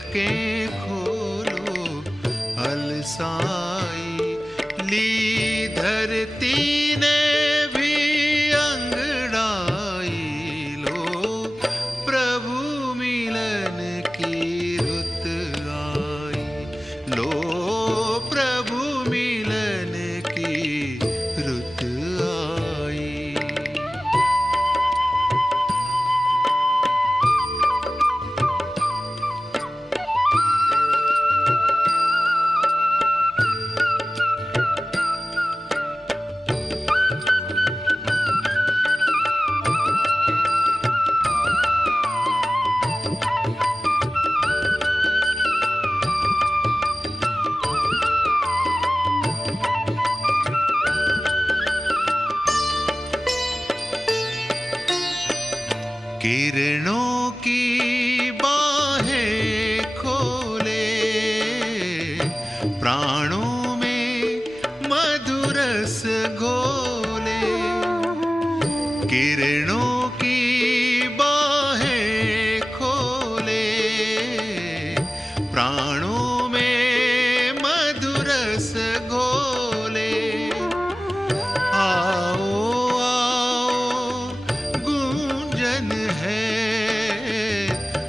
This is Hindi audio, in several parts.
पलकें खोलो अलसाई, ली धरती ने भी अंगड़ाई, लो प्रभु मिलन की रुत आई, लो प्रभु मिलन की रुत आई। किरणों की बाहें खोले, प्राणों में मधुरस घोले, किरणों की बाहें खोले, प्राणों में मधुरस घोले। आओ आओ गूंजन है,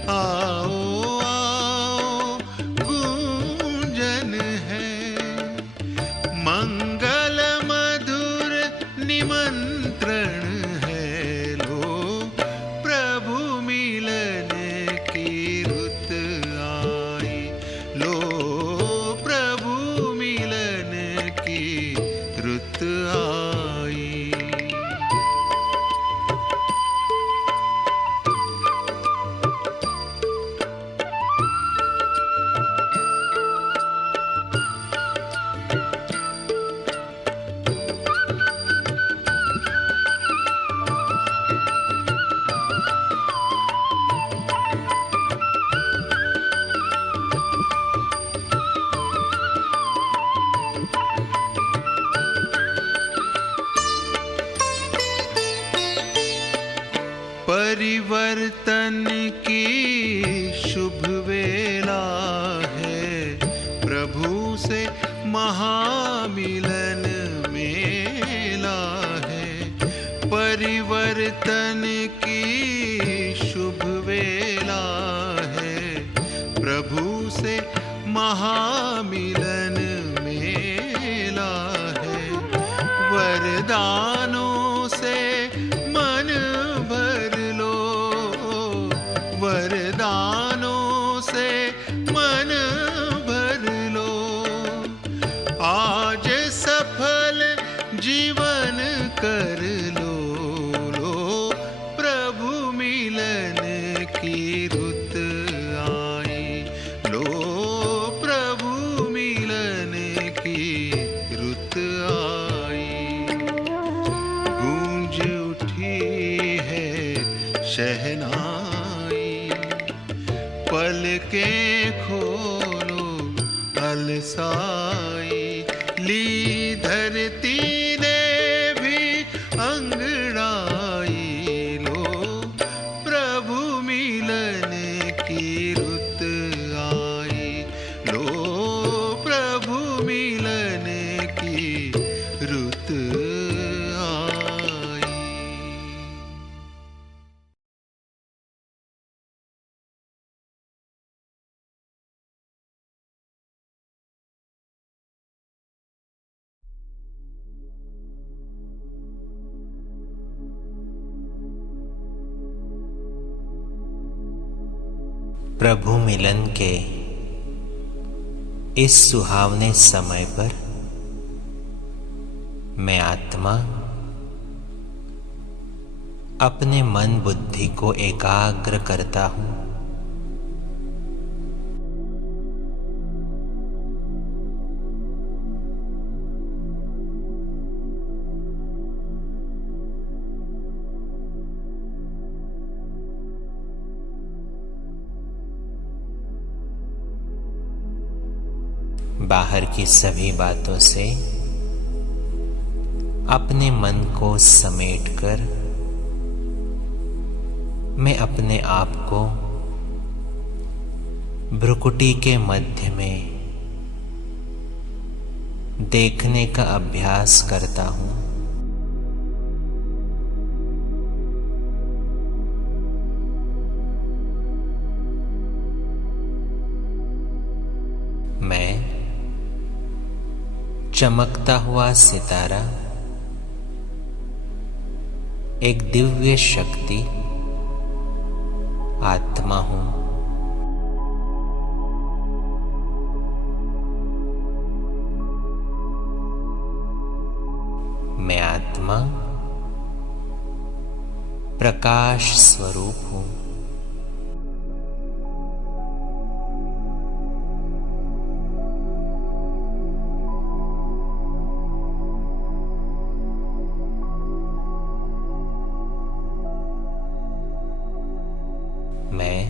आओ आओ गूंजन है, मंगल मधुर निमंत्रण है, लो प्रभु मिलन की रुत आई, लो प्रभु मिलन की रुत आई। परिवर्तन की शुभ वेला है, प्रभु से महामिलन मेला है। परिवर्तन की शुभ वेला है, प्रभु से महामिलन मेला है। वरदानों से मन भर लो, वरदानों से मन भर लो, आज सफल जीवन कर लो, लो प्रभु मिलन की रुत आई, लो प्रभु मिलन की रुत आई। गूंज उठी है शहनाई, पलकें खोलो अलसाई, ली धरती ने भी अंगड़ाई, लो प्रभु मिलन की रुत आई, लो प्रभु मिलन की रुत आई। प्रभु मिलन के इस सुहावने समय पर मैं आत्मा अपने मन बुद्धि को एकाग्र करता हूं। बाहर की सभी बातों से अपने मन को समेटकर मैं अपने आप को भ्रुकुटी के मध्य में देखने का अभ्यास करता हूं। मैं चमकता हुआ सितारा, एक दिव्य शक्ति आत्मा हूं। मैं आत्मा प्रकाश स्वरूप हूं। मैं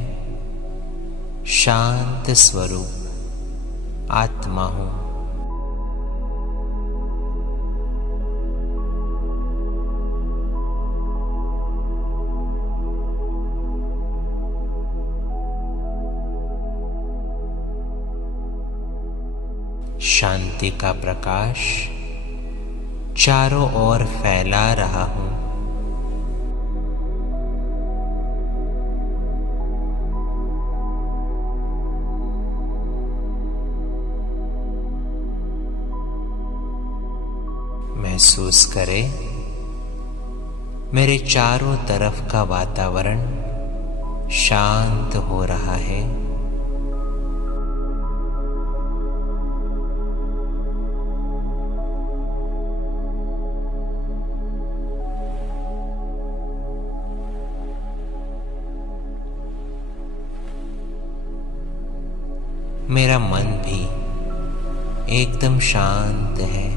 शांत स्वरूप आत्मा हूं। शांति का प्रकाश चारों ओर फैला रहा हूं। महसूस करें, मेरे चारों तरफ का वातावरण शांत हो रहा है। मेरा मन भी एकदम शांत है।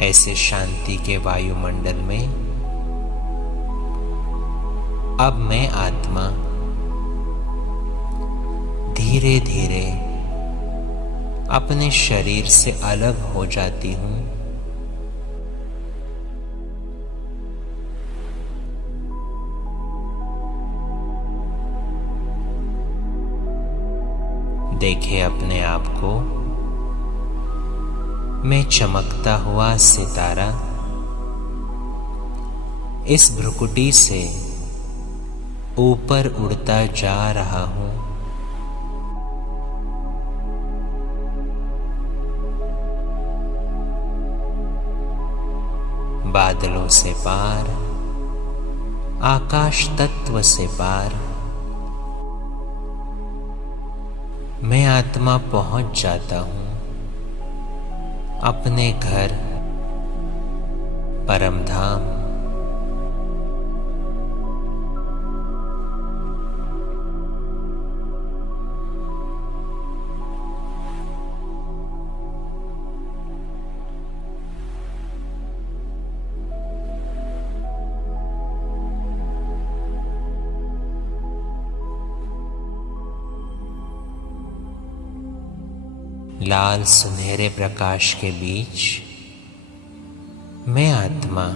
ऐसे शांति के वायुमंडल में अब मैं आत्मा धीरे धीरे अपने शरीर से अलग हो जाती हूं। देखे अपने आप को, मैं चमकता हुआ सितारा इस भ्रुकुटी से ऊपर उड़ता जा रहा हूं। बादलों से पार, आकाश तत्व से पार मैं आत्मा पहुंच जाता हूं अपने घर, परम धाम। लाल सुनहरे प्रकाश के बीच मैं आत्मा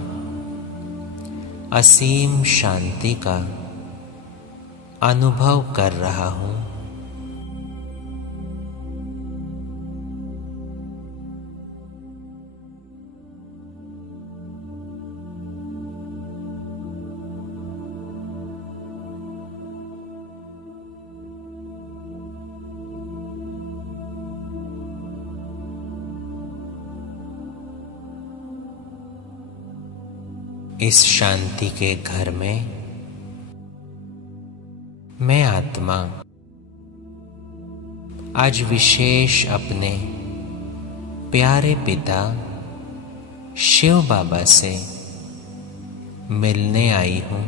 असीम शांति का अनुभव कर रहा हूं। इस शांति के घर में मैं आत्मा आज विशेष अपने प्यारे पिता शिव बाबा से मिलने आई हूं।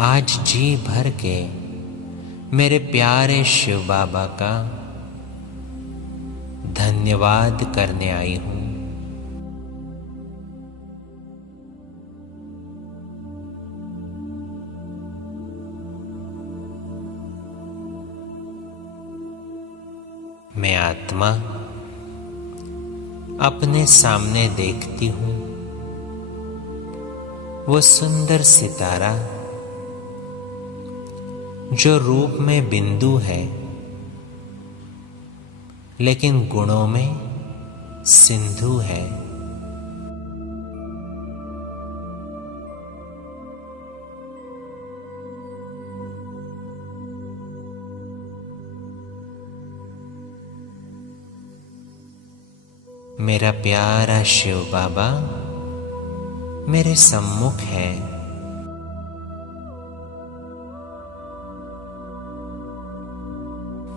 आज जी भर के मेरे प्यारे शिव बाबा का धन्यवाद करने आई हूं। आत्मा अपने सामने देखती हूँ वो सुंदर सितारा जो रूप में बिंदु है लेकिन गुणों में सिंधु है। मेरा प्यारा शिव बाबा मेरे सम्मुख है।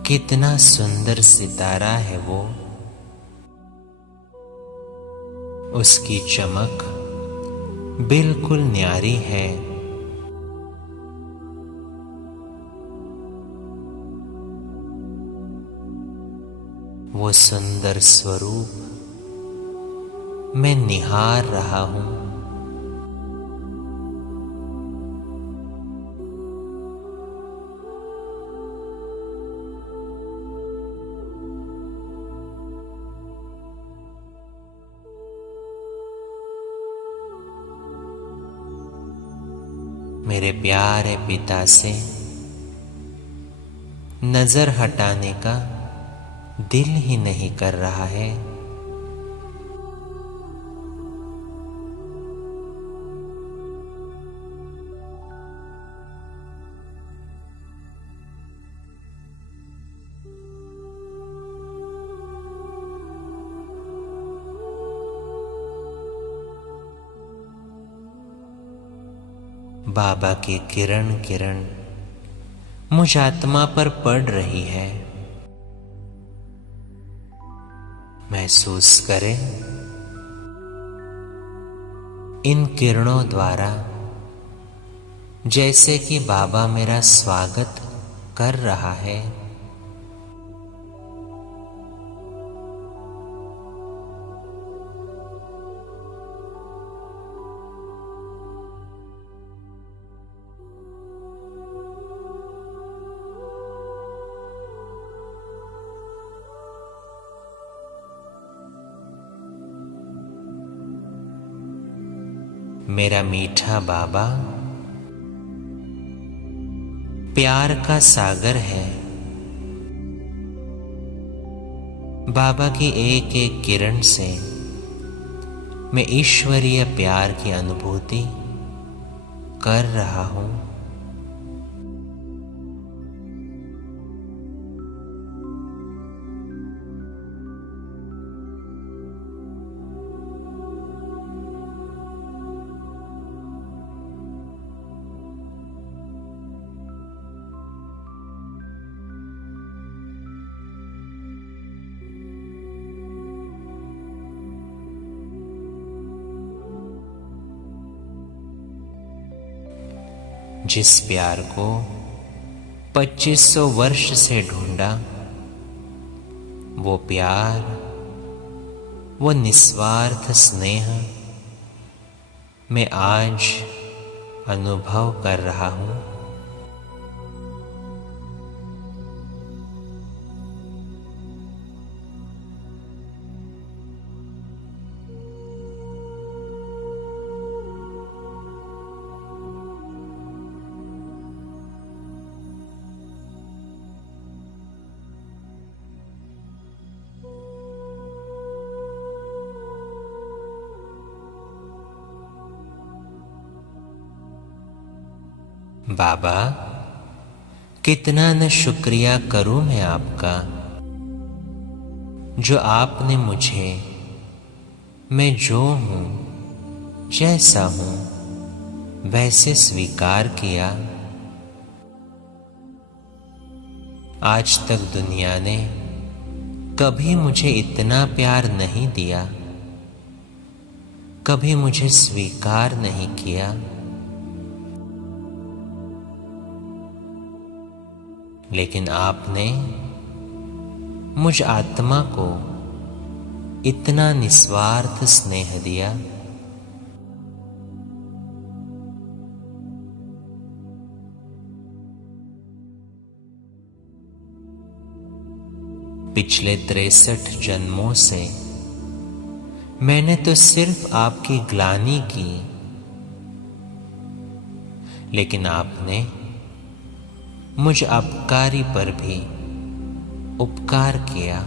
कितना सुंदर सितारा है वो, उसकी चमक बिल्कुल न्यारी है। वो सुंदर स्वरूप मैं निहार रहा हूं। मेरे प्यारे पिता से नजर हटाने का दिल ही नहीं कर रहा है। बाबा की किरण किरण मुझ आत्मा पर पड़ रही है। महसूस करें इन किरणों द्वारा जैसे कि बाबा मेरा स्वागत कर रहा है। मेरा मीठा बाबा प्यार का सागर है। बाबा की एक एक किरण से मैं ईश्वरीय प्यार की अनुभूति कर रहा हूं। जिस प्यार को 2500 वर्ष से ढूंढा, वो प्यार, वो निस्वार्थ स्नेह मैं आज अनुभव कर रहा हूं। बाबा, कितना न शुक्रिया करूं मैं आपका, जो आपने मुझे, मैं जो हूं, जैसा हूं, वैसे स्वीकार किया। आज तक दुनिया ने कभी मुझे इतना प्यार नहीं दिया, कभी मुझे स्वीकार नहीं किया। लेकिन आपने मुझ आत्मा को इतना निस्वार्थ स्नेह दिया। पिछले 63 जन्मों से मैंने तो सिर्फ आपकी ग्लानि की, लेकिन आपने मुझ अपकारी पर भी उपकार किया।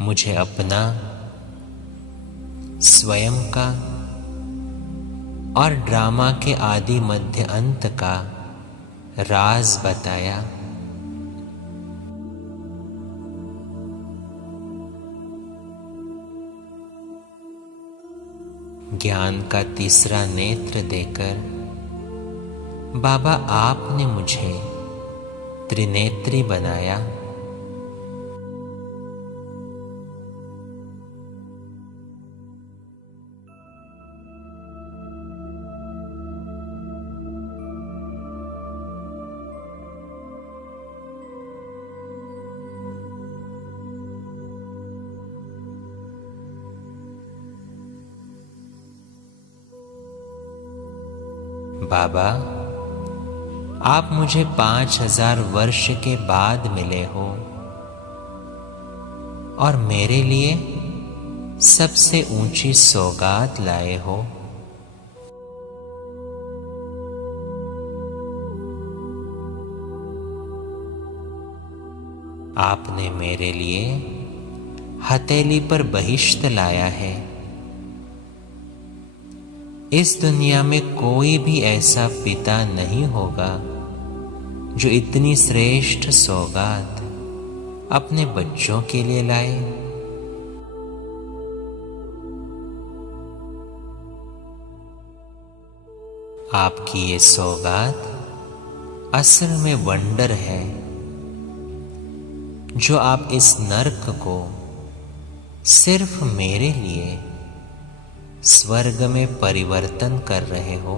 मुझे अपना, स्वयं का और ड्रामा के आदि मध्य अंत का राज बताया। ज्ञान का तीसरा नेत्र देकर बाबा आपने मुझे त्रिनेत्री बनाया। बाबा, आप मुझे 5000 वर्ष के बाद मिले हो और मेरे लिए सबसे ऊंची सौगात लाए हो। आपने मेरे लिए हथेली पर बहिश्त लाया है। इस दुनिया में कोई भी ऐसा पिता नहीं होगा जो इतनी श्रेष्ठ सौगात अपने बच्चों के लिए लाए। आपकी ये सौगात असल में वंडर है जो आप इस नर्क को सिर्फ मेरे लिए स्वर्ग में परिवर्तन कर रहे हो।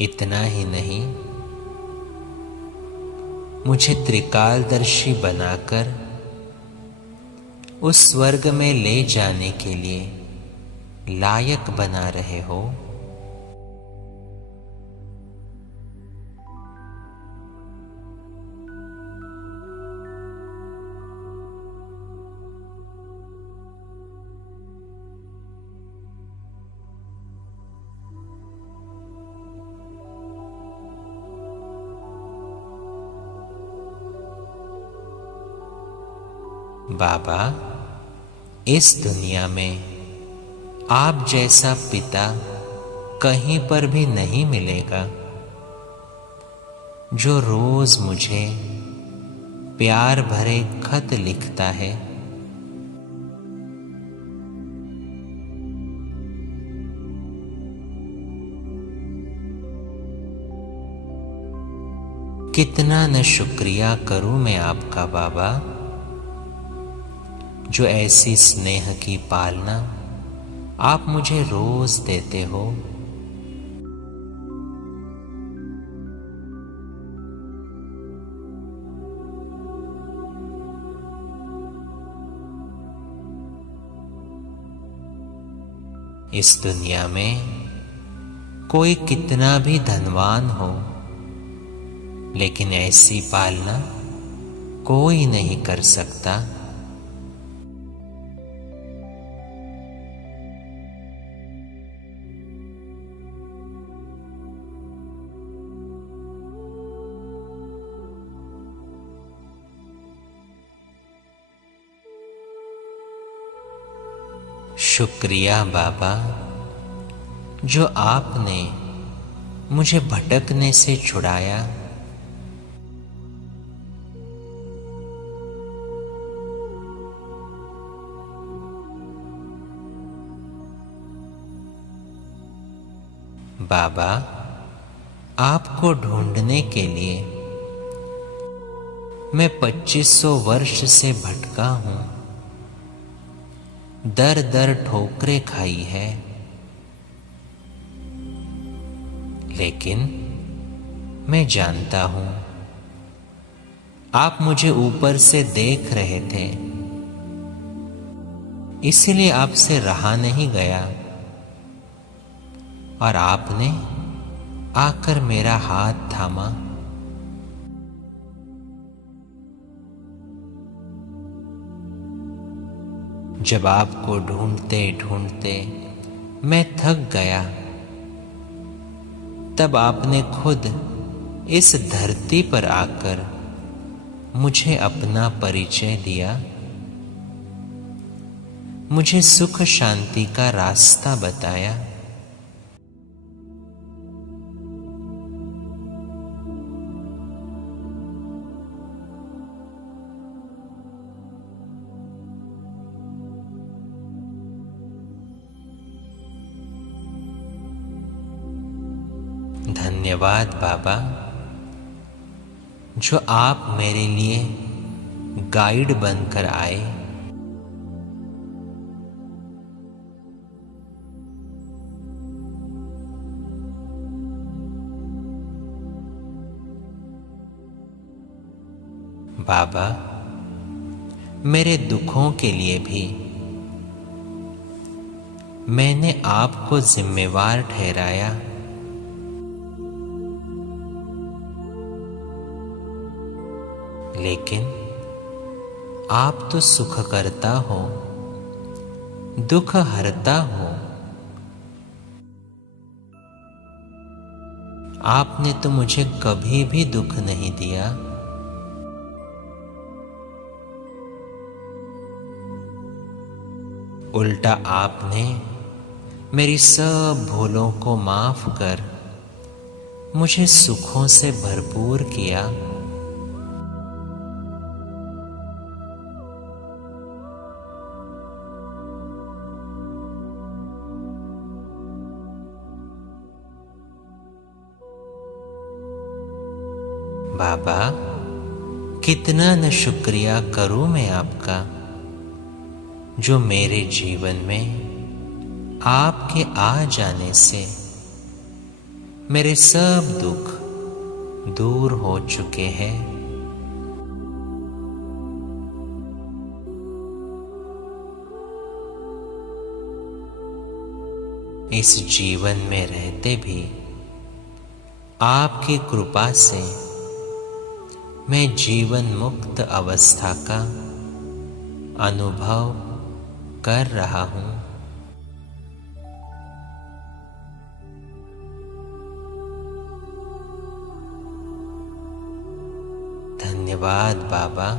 इतना ही नहीं, मुझे त्रिकालदर्शी बनाकर उस स्वर्ग में ले जाने के लिए लायक बना रहे हो। बाबा, इस दुनिया में आप जैसा पिता कहीं पर भी नहीं मिलेगा जो रोज मुझे प्यार भरे खत लिखता है। कितना न शुक्रिया करूं मैं आपका बाबा, जो ऐसी स्नेह की पालना आप मुझे रोज देते हो। इस दुनिया में कोई कितना भी धनवान हो, लेकिन ऐसी पालना कोई नहीं कर सकता। शुक्रिया बाबा, जो आपने मुझे भटकने से छुड़ाया। बाबा, आपको ढूंढने के लिए मैं 2500 वर्ष से भटका हूं। दर दर ठोकरें खाई है, लेकिन मैं जानता हूं आप मुझे ऊपर से देख रहे थे, इसलिए आपसे रहा नहीं गया और आपने आकर मेरा हाथ थामा। जब आपको ढूंढते ढूंढते मैं थक गया, तब आपने खुद इस धरती पर आकर मुझे अपना परिचय दिया, मुझे सुख शांति का रास्ता बताया। धन्यवाद बाबा, जो आप मेरे लिए गाइड बनकर आए। बाबा, मेरे दुखों के लिए भी मैंने आपको जिम्मेवार ठहराया। लेकिन आप तो सुख करता हो, दुख हरता हो। आपने तो मुझे कभी भी दुख नहीं दिया। उल्टा आपने मेरी सब भूलों को माफ कर मुझे सुखों से भरपूर किया। बाबा, कितना न शुक्रिया करूं मैं आपका, जो मेरे जीवन में आपके आ जाने से मेरे सब दुख दूर हो चुके हैं। इस जीवन में रहते भी आपकी कृपा से मैं जीवन मुक्त अवस्था का अनुभव कर रहा हूं। धन्यवाद बाबा,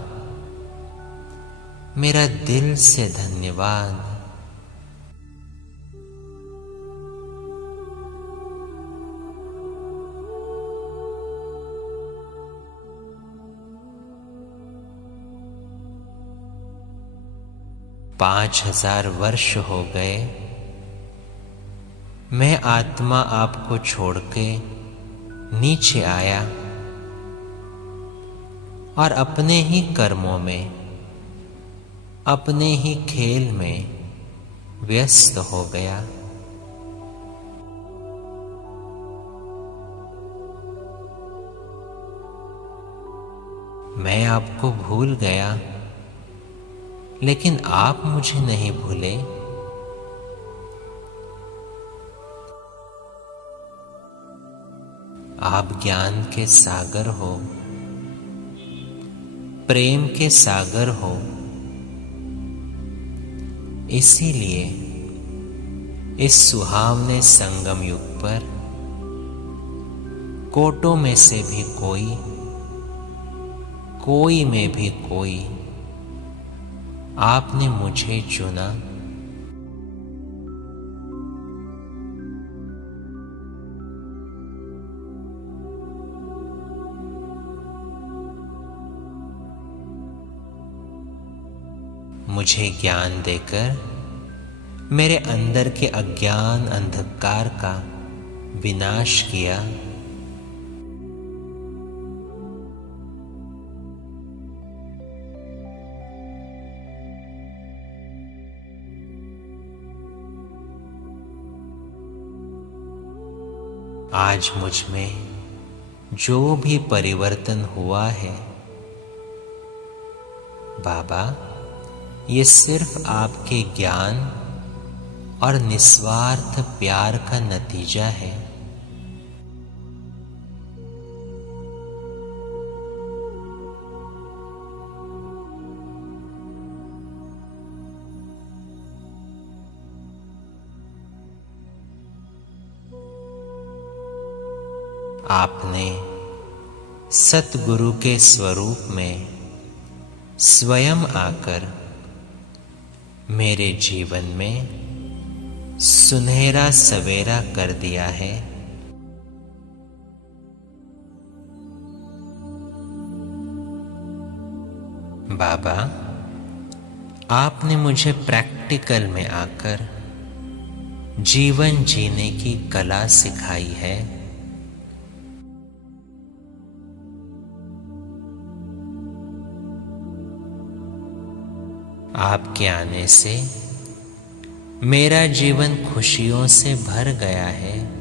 मेरा दिल से धन्यवाद। पांच 5000 वर्ष हो गए मैं आत्मा आपको छोड़ के नीचे आया और अपने ही कर्मों में, अपने ही खेल में व्यस्त हो गया। मैं आपको भूल गया, लेकिन आप मुझे नहीं भूले। आप ज्ञान के सागर हो, प्रेम के सागर हो। इसीलिए इस सुहावने संगम युग पर कोटों में से भी कोई में भी कोई आपने मुझे चुना। मुझे ज्ञान देकर मेरे अंदर के अज्ञान अंधकार का विनाश किया। आज मुझ में जो भी परिवर्तन हुआ है बाबा, ये सिर्फ आपके ज्ञान और निस्वार्थ प्यार का नतीजा है। आपने सतगुरु के स्वरूप में स्वयं आकर मेरे जीवन में सुनहरा सवेरा कर दिया है। बाबा, आपने मुझे प्रैक्टिकल में आकर जीवन जीने की कला सिखाई है। आपके आने से मेरा जीवन खुशियों से भर गया है।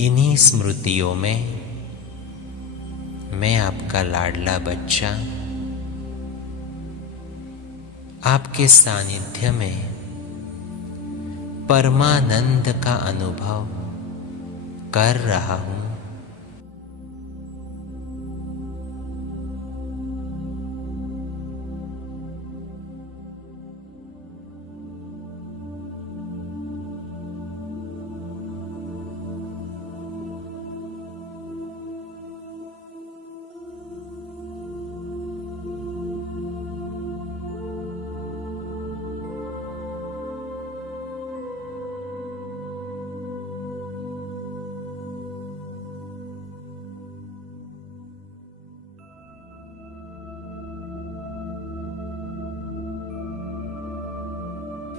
इन्हीं स्मृतियों में मैं आपका लाडला बच्चा आपके सानिध्य में परमानंद का अनुभव कर रहा हूं।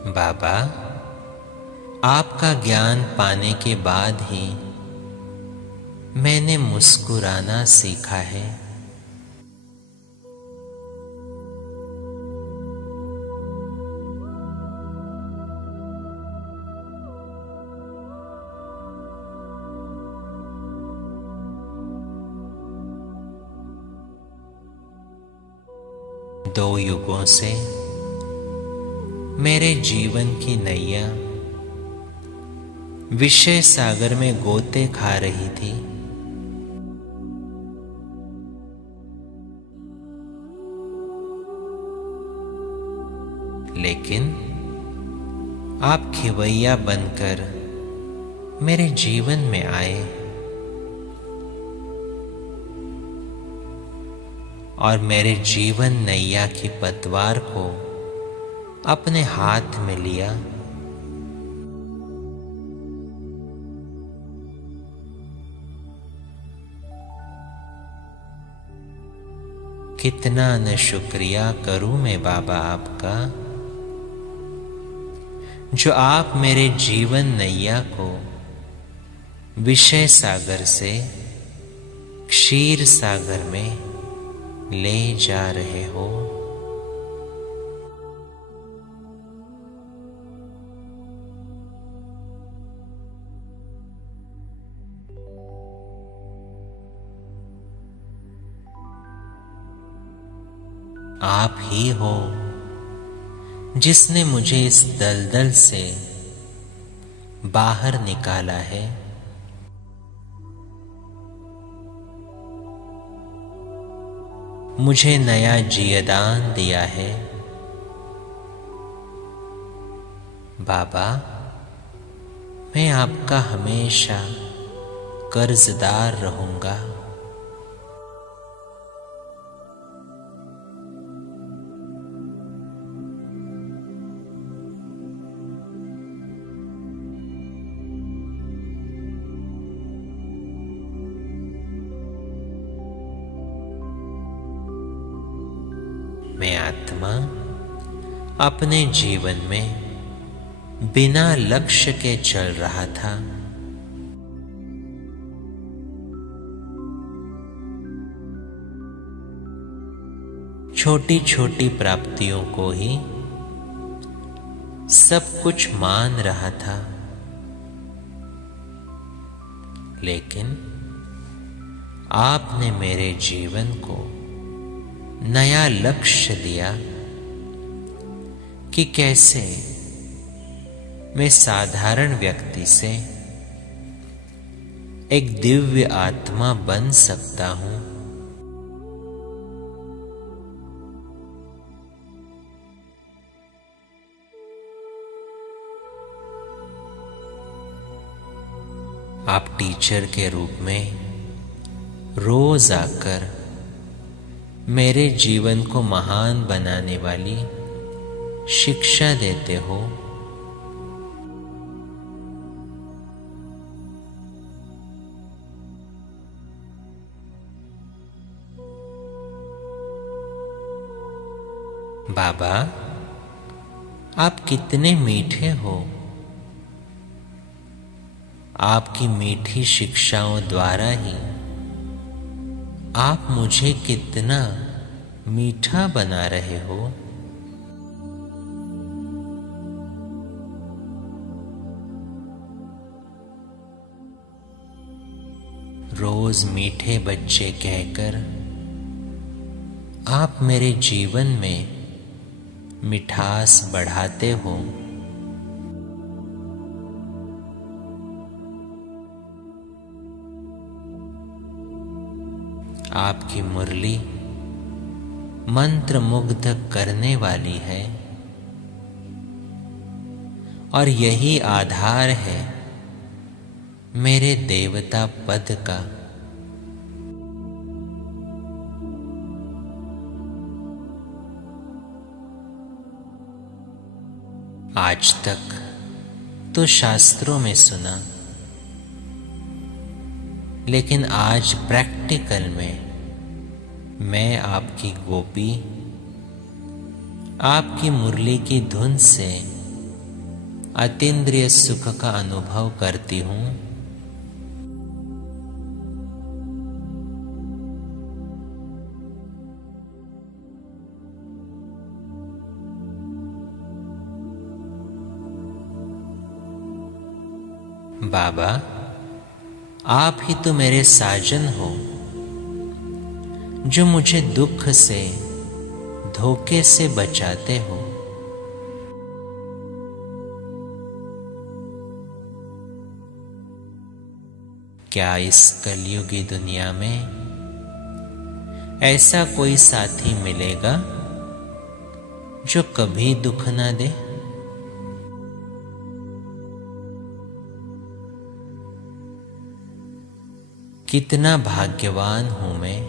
बाबा, आपका ज्ञान पाने के बाद ही मैंने मुस्कुराना सीखा है। दो युगों से मेरे जीवन की नैया विषय सागर में गोते खा रही थी। लेकिन आप खिवैया बनकर मेरे जीवन में आए और मेरे जीवन नैया की पतवार को अपने हाथ में लिया। कितना न शुक्रिया करूं मैं बाबा आपका, जो आप मेरे जीवन नैया को विषय सागर से क्षीर सागर में ले जा रहे हो। आप ही हो जिसने मुझे इस दलदल से बाहर निकाला है। मुझे नया जीवदान दिया है। बाबा, मैं आपका हमेशा कर्जदार रहूंगा। मैं आत्मा अपने जीवन में बिना लक्ष्य के चल रहा था। छोटी छोटी प्राप्तियों को ही सब कुछ मान रहा था, लेकिन आपने मेरे जीवन को नया लक्ष्य दिया कि कैसे मैं साधारण व्यक्ति से एक दिव्य आत्मा बन सकता हूं। आप टीचर के रूप में रोज आकर मेरे जीवन को महान बनाने वाली शिक्षा देते हो। बाबा, आप कितने मीठे हो। आपकी मीठी शिक्षाओं द्वारा ही आप मुझे कितना मीठा बना रहे हो। रोज मीठे बच्चे कहकर आप मेरे जीवन में मिठास बढ़ाते हो। आपकी मुरली मंत्र मुग्ध करने वाली है और यही आधार है मेरे देवता पद का। आज तक तो शास्त्रों में सुना, लेकिन आज प्रैक्टिकल में मैं आपकी गोपी, आपकी मुरली की धुन से अतीन्द्रिय सुख का अनुभव करती हूं। बाबा, आप ही तो मेरे साजन हो, जो मुझे दुख से, धोखे से बचाते हो। क्या इस कलयुगी दुनिया में ऐसा कोई साथी मिलेगा जो कभी दुख ना दे? कितना भाग्यवान हूं मैं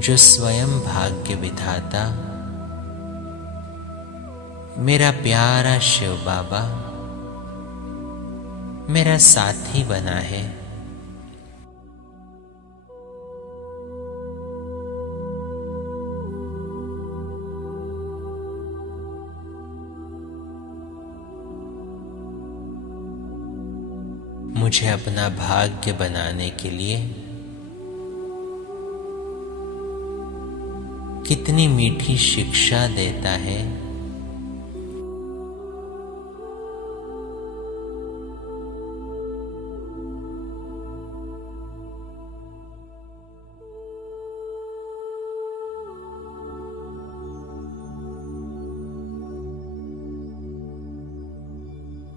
जो स्वयं भाग्य विधाता मेरा प्यारा शिव बाबा मेरा साथी बना है। मुझे अपना भाग्य बनाने के लिए कितनी मीठी शिक्षा देता है।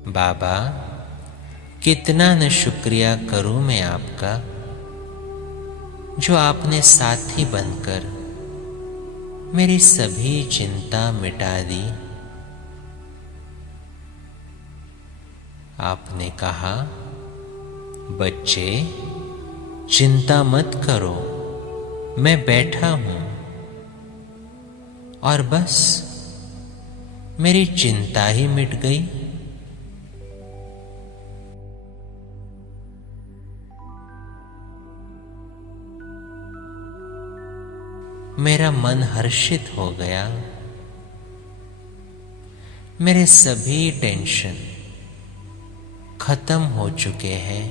बाबा, कितना न शुक्रिया करूं मैं आपका, जो आपने साथी बनकर मेरी सभी चिंता मिटा दी। आपने कहा, बच्चे चिंता मत करो, मैं बैठा हूं, और बस मेरी चिंता ही मिट गई। मेरा मन हर्षित हो गया। मेरे सभी टेंशन खत्म हो चुके हैं।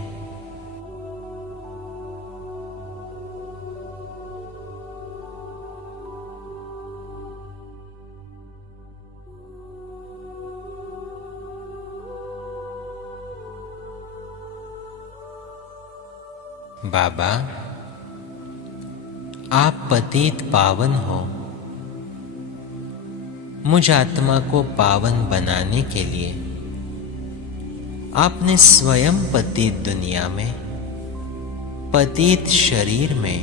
बाबा, आप पतित पावन हो। मुझ आत्मा को पावन बनाने के लिए आपने स्वयं पतित दुनिया में, पतित शरीर में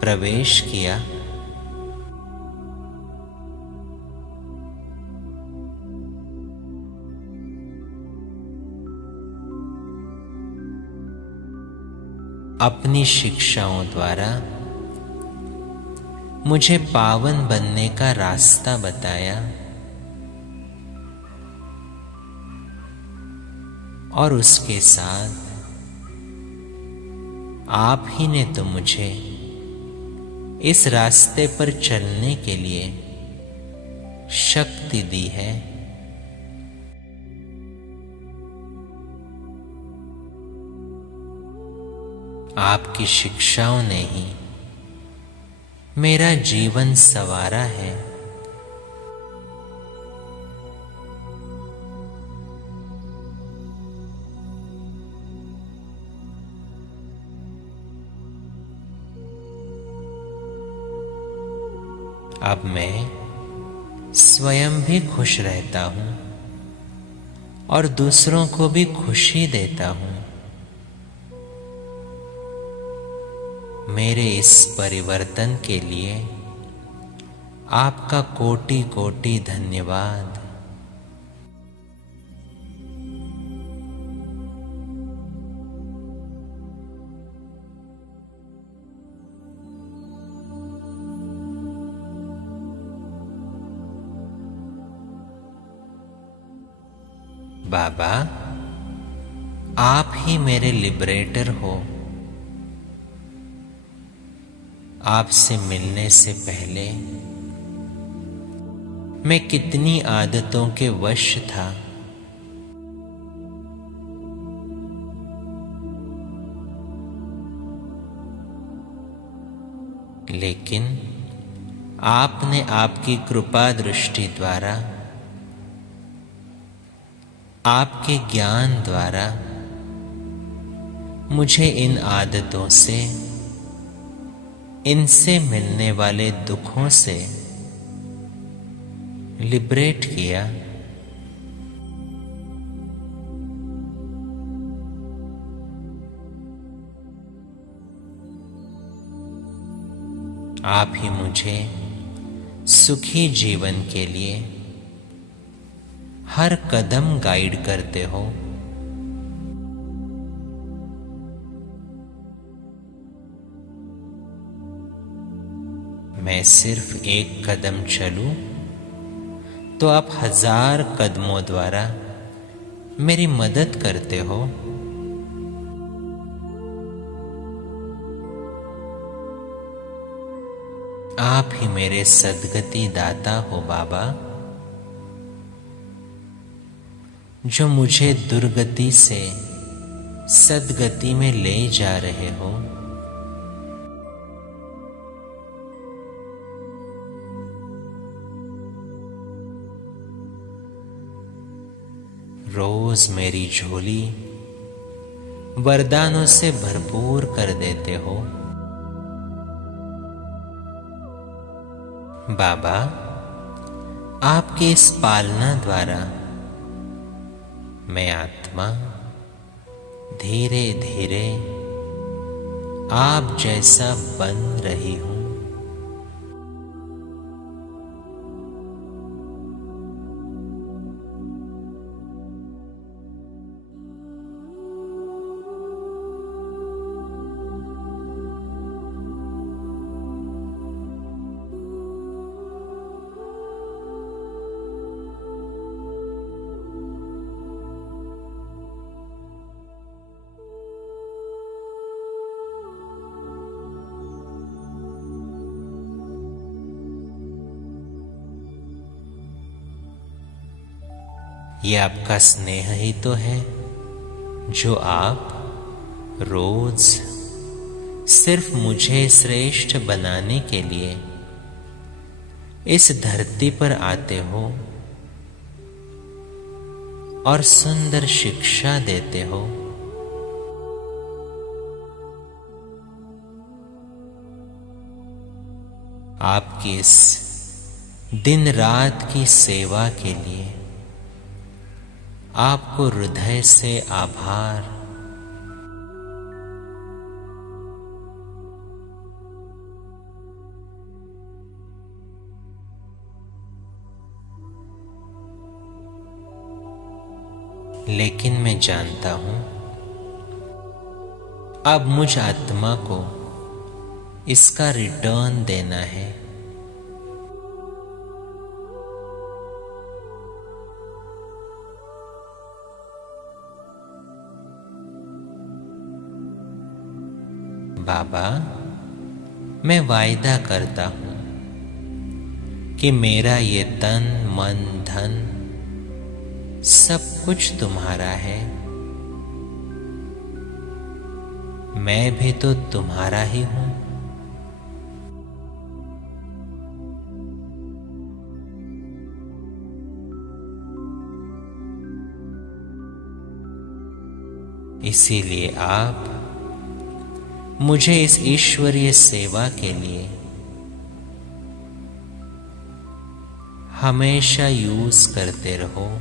प्रवेश किया। अपनी शिक्षाओं द्वारा मुझे पावन बनने का रास्ता बताया और उसके साथ आप ही ने तो मुझे इस रास्ते पर चलने के लिए शक्ति दी है। आपकी शिक्षाओं ने ही मेरा जीवन संवारा है। अब मैं स्वयं भी खुश रहता हूं और दूसरों को भी खुशी देता हूं। मेरे इस परिवर्तन के लिए आपका कोटि कोटि धन्यवाद। बाबा, आप ही मेरे लिबरेटर हो। आपसे मिलने से पहले मैं कितनी आदतों के वश था। लेकिन आपने आपकी कृपा दृष्टि द्वारा, आपके ज्ञान द्वारा मुझे इन आदतों से, इनसे मिलने वाले दुखों से लिबरेट किया। आप ही मुझे सुखी जीवन के लिए हर कदम गाइड करते हो। मैं सिर्फ एक कदम चलूं तो आप 1000 कदमों द्वारा मेरी मदद करते हो। आप ही मेरे सद्गति दाता हो बाबा, जो मुझे दुर्गति से सद्गति में ले जा रहे हो। रोज मेरी झोली वरदानों से भरपूर कर देते हो। बाबा, आपकी इस पालना द्वारा मैं आत्मा धीरे धीरे आप जैसा बन रही हूं। ये आपका स्नेह ही तो है जो आप रोज सिर्फ मुझे श्रेष्ठ बनाने के लिए इस धरती पर आते हो और सुंदर शिक्षा देते हो। आपकी इस दिन रात की सेवा के लिए आपको हृदय से आभार। लेकिन मैं जानता हूं अब मुझ आत्मा को इसका रिटर्न देना है। बाबा, मैं वायदा करता हूं कि मेरा ये तन मन धन सब कुछ तुम्हारा है। मैं भी तो तुम्हारा ही हूं। इसीलिए आप मुझे इस ईश्वरीय सेवा के लिए हमेशा यूज करते रहो।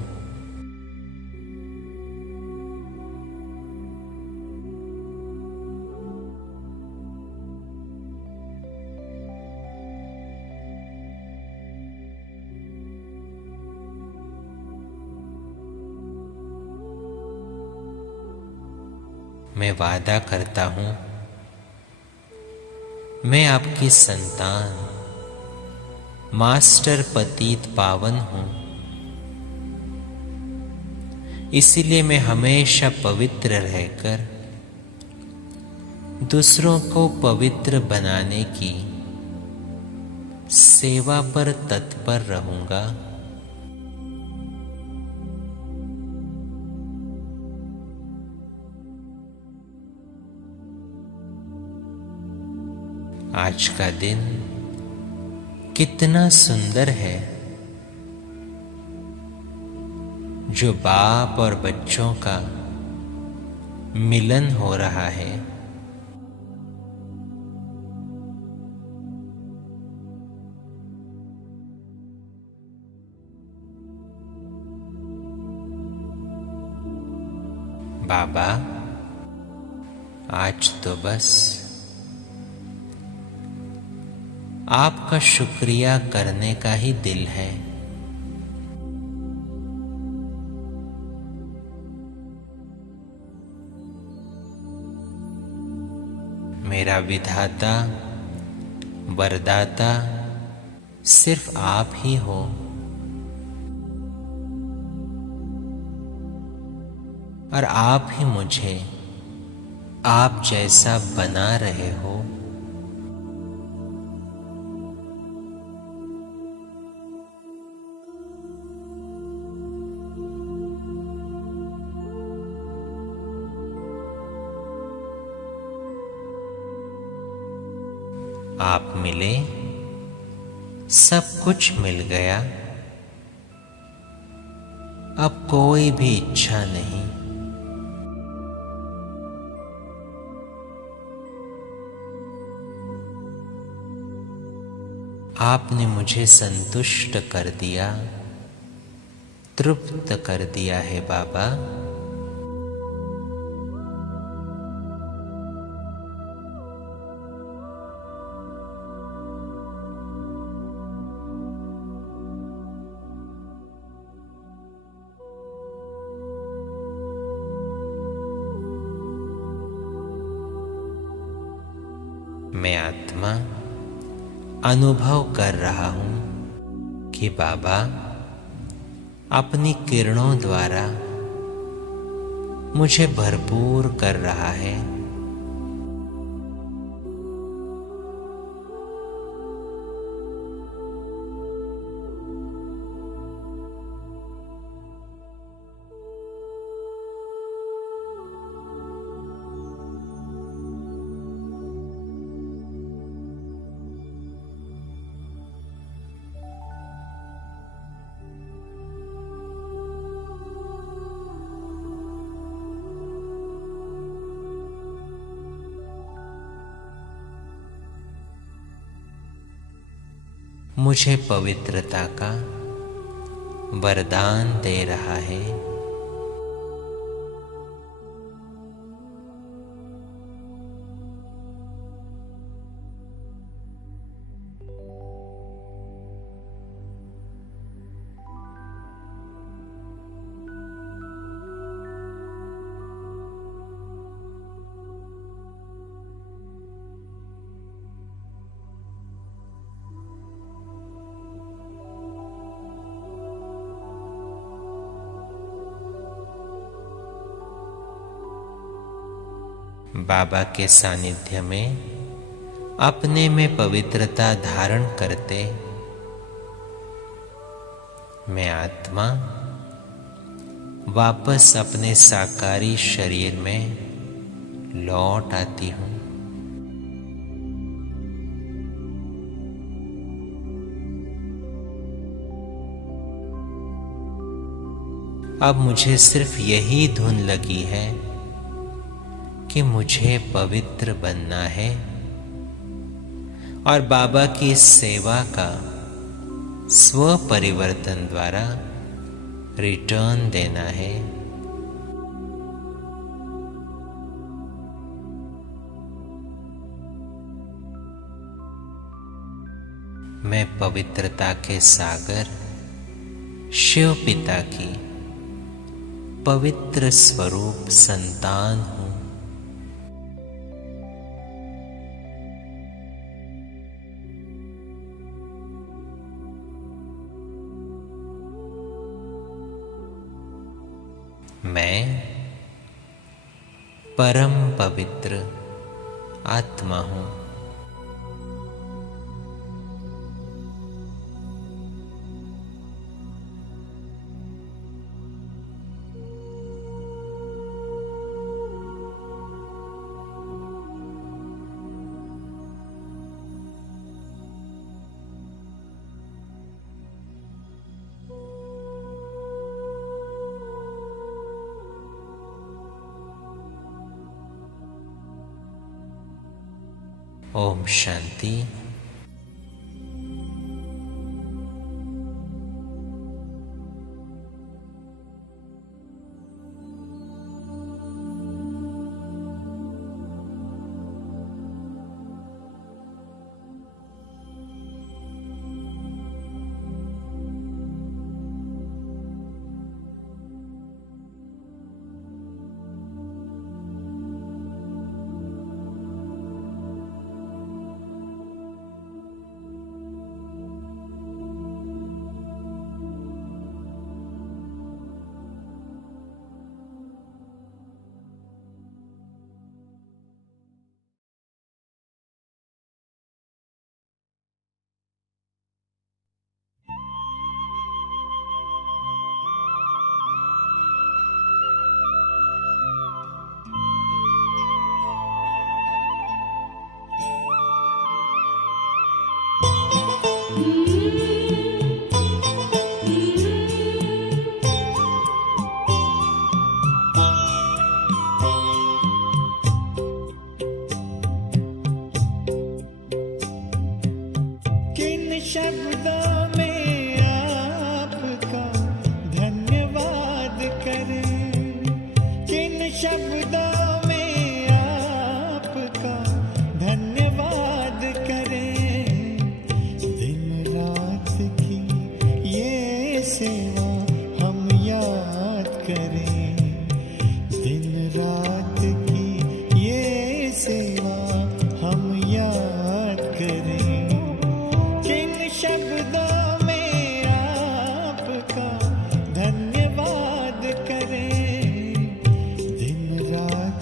मैं वादा करता हूं मैं आपकी संतान मास्टर पतित पावन हूं। इसीलिए मैं हमेशा पवित्र रहकर दूसरों को पवित्र बनाने की सेवा पर तत्पर रहूंगा। आज का दिन कितना सुंदर है जो बाप और बच्चों का मिलन हो रहा है। बाबा, आज तो बस आपका शुक्रिया करने का ही दिल है। मेरा विधाता वरदाता सिर्फ आप ही हो। और आप ही मुझे आप जैसा बना रहे हो। आप मिले, सब कुछ मिल गया। अब कोई भी इच्छा नहीं। आपने मुझे संतुष्ट कर दिया, तृप्त कर दिया है बाबा। मैं आत्मा अनुभव कर रहा हूं कि बाबा अपनी किरणों द्वारा मुझे भरपूर कर रहा है। मुझे पवित्रता का वरदान दे रहा है। बाबा के सानिध्य में अपने में पवित्रता धारण करते मैं आत्मा वापस अपने साकारी शरीर में लौट आती हूँ। अब मुझे सिर्फ यही धुन लगी है कि मुझे पवित्र बनना है और बाबा की सेवा का स्व परिवर्तन द्वारा रिटर्न देना है। मैं पवित्रता के सागर शिव पिता की पवित्र स्वरूप संतान हूँ। मैं परम पवित्र आत्मा हूँ। ओम शांति। शब्दों में आपका धन्यवाद करें, किन शब्दों में आपका धन्यवाद करें। दिन रात की ये सेवा हम याद करें, दिन रात की ये सेवा हम याद करें। शब्दों में आपका धन्यवाद करें, दिन रात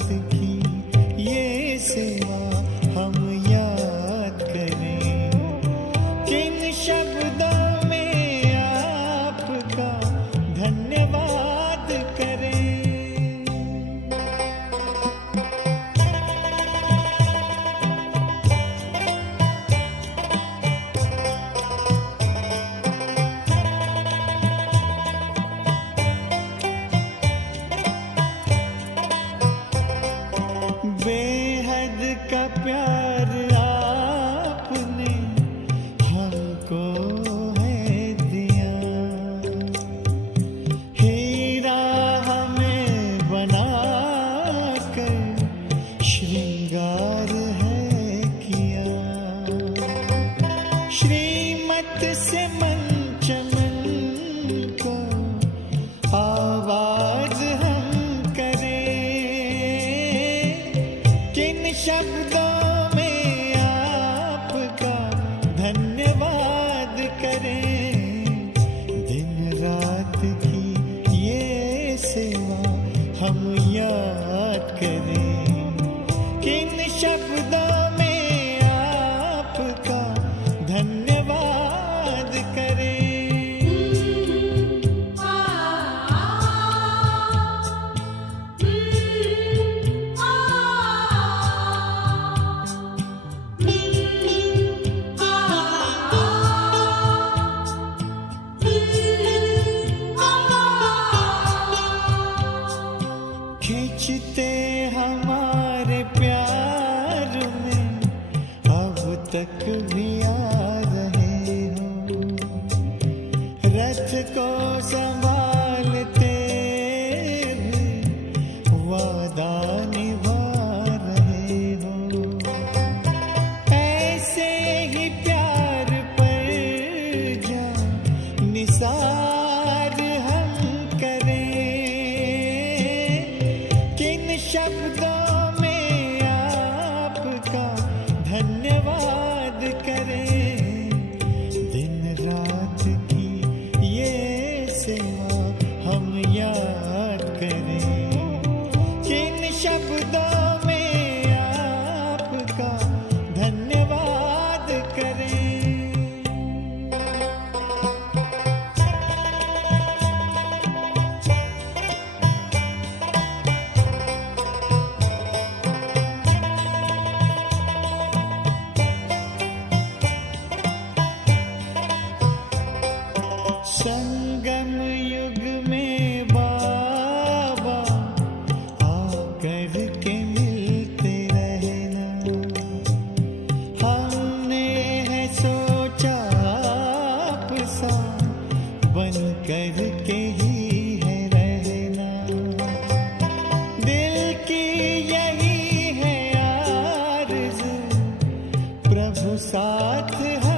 श्रीमत से मन चमन को आवाज हम करें, किन शब्दों में आपका धन्यवाद करें। दिन रात की ये सेवा हम याद करें, किन शब्दों में आपका धन्यवाद करें। खींचते हमारे प्यार में अब तक भी आ रहे हो, रथ को संभालते भी वादा निभा रहे हो। ऐसे ही प्यार पर जा निसार हम करें, किन शब्दों में आपका धन्यवाद करें। दिन रात की ये सेवा हम याद करें, किन शब्दों में आपका धन्यवाद करें। संगम युग में बाबा आकर के मिलते रहना, हमने है सोचा आप सा बन कर के ही है रहना। दिल की यही है आरज़ू, प्रभु साथ है